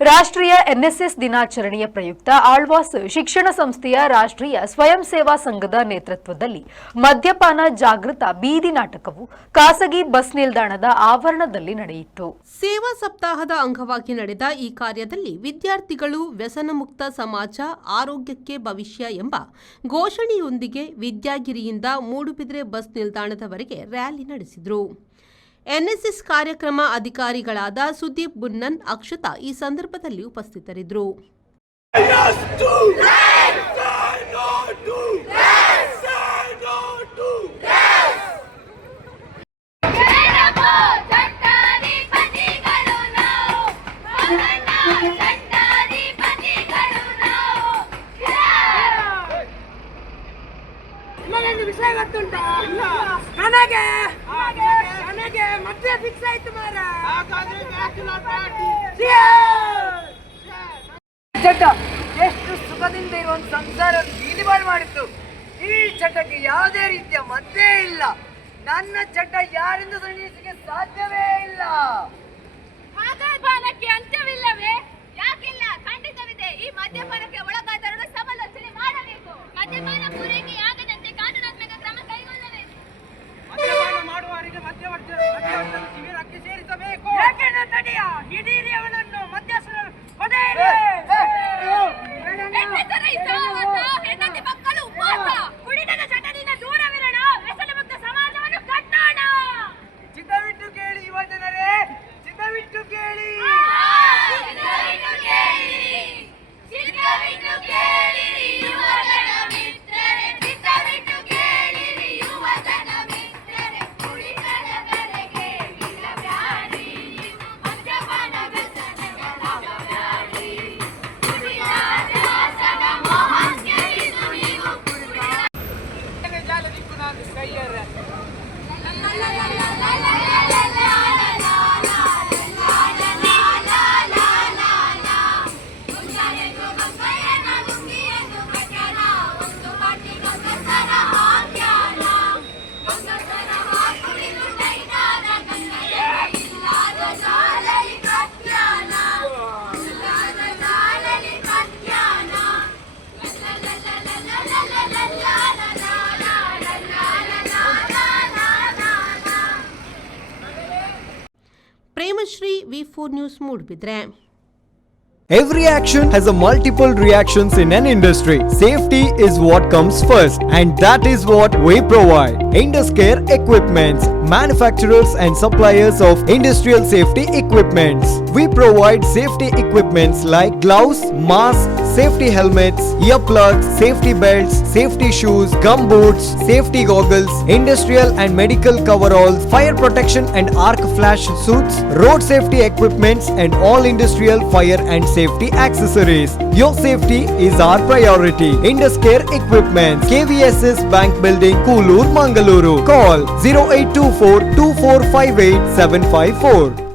ರಾಷ್ಟ್ರೀಯ ಎನ್ಎಸ್ಎಸ್ ದಿನಾಚರಣೆಯ ಪ್ರಯುಕ್ತ ಆಳ್ವಾಸ್ ಶಿಕ್ಷಣ ಸಂಸ್ಥೆಯ ರಾಷ್ಟ್ರೀಯ ಸ್ವಯಂ ಸೇವಾ ಸಂಘದ ನೇತೃತ್ವದಲ್ಲಿ ಮದ್ಯಪಾನ ಜಾಗೃತ ಬೀದಿ ನಾಟಕವು ಖಾಸಗಿ ಬಸ್ ನಿಲ್ದಾಣದ ಆವರಣದಲ್ಲಿ ನಡೆಯಿತು. ಸೇವಾ ಸಪ್ತಾಹದ ಅಂಗವಾಗಿ ನಡೆದ ಈ ಕಾರ್ಯದಲ್ಲಿ ವಿದ್ಯಾರ್ಥಿಗಳು ವ್ಯಸನಮುಕ್ತ ಸಮಾಜ ಆರೋಗ್ಯಕ್ಕೆ ಭವಿಷ್ಯ ಎಂಬ ಘೋಷಣೆಯೊಂದಿಗೆ ವಿದ್ಯಾಗಿರಿಯಿಂದ ಮೂಡುಬಿದಿರೆ ಬಸ್ ನಿಲ್ದಾಣದವರೆಗೆ ರ್ಯಾಲಿ ನಡೆಸಿದರು. ಎನ್ಎಸ್ಎಸ್ ಕಾರ್ಯಕ್ರಮ ಅಧಿಕಾರಿಗಳಾದ ಸುದೀಪ್ ಬುನ್ನನ್, ಅಕ್ಷತಾ ಈ ಸಂದರ್ಭದಲ್ಲಿ ಉಪಸ್ಥಿತರಿದ್ದರು. ವಿಷಯ ಗೊತ್ತುಂಟಾ? ನನಗೆ ಮದ್ಯ ಫಿಕ್ಸ್ ಆಯ್ತು ಮಾರ. ಎಷ್ಟು ಸುಖದಿಂದ ಇರುವಂತ ಸಂಸಾರ ಬೀದಿಪಾಡು ಮಾಡಿತ್ತು. ಈ ಚಟಕ್ಕೆ ಯಾವುದೇ ರೀತಿಯ ಮದ್ದೇ ಇಲ್ಲ. ನನ್ನ ಚಟ ಯಾರಿಂದ ಸಹಿಸಲಿಕ್ಕೆ ಸಾಧ್ಯವೇ ಇಲ್ಲ. ಮದ್ಯಪಾನಕ್ಕೆ ಅಂತ್ಯವಿಲ್ಲವೇ? ಯಾಕಿಲ್ಲ? ಖಂಡಿತವಿದೆ. ಈ ಮದ್ಯಪಾನಕ್ಕೆ ಒಳಗಾದವರನ್ನು ಸಮಾಲೋಚನೆ ಮಾಡಬೇಕು. ಮದ್ಯಪಾನ ಪೂರೈಕೆಯಾಗದಂತೆ ಕಾನೂನಾತ್ಮಕ ಕ್ರಮ ಕೈಗೊಳ್ಳಬೇಕು. ಮದ್ಯಪಾನ ಮಾಡುವವರಿಗೆ ಮಧ್ಯವರ್ತಿ ಶಿಬಿರಕ್ಕೆ ಸೇರಿಸಬೇಕು. ಯಾಕೆಂದ್ರೆ ತಡೆಯ ಹಿಡೀರಿ ಅವನನ್ನು ಮಧ್ಯಸ್ಥರ ಹೊಡೆಯಿರಿ. ಹೆಂಡತಿ ಮಕ್ಕಳು ಉಪವಾಸ. ಕುಡಿತದ ಚಟದಿಂದ ದೂರವಿರೋಣ. ವ್ಯಸನಮುಕ್ತ ಸಮಾಜವನ್ನು ಕಟ್ಟೋಣ. ಚಿತ್ತವಿಟ್ಟು ಕೇಳಿ ಯುವ ಜನರೇ, ಚಿತ್ತವಿಟ್ಟು ಕೇಳಿ. Premashree V4 News Moodbidri. Every action has a multiple reactions in an industry. Safety is what comes first, and that is what we provide. Induscare Equipments, manufacturers and suppliers of industrial safety equipments. We provide safety equipments like gloves, masks, safety helmets, earplugs, safety belts, safety shoes, gum boots, safety goggles, industrial and medical coveralls, fire protection and arc flash suits, road safety equipments, and all industrial fire and safety accessories. Your safety is our priority. Induscare Equipments, KVSS Bank Building, Koolur, Mangaluru. Call 0824 2458 754.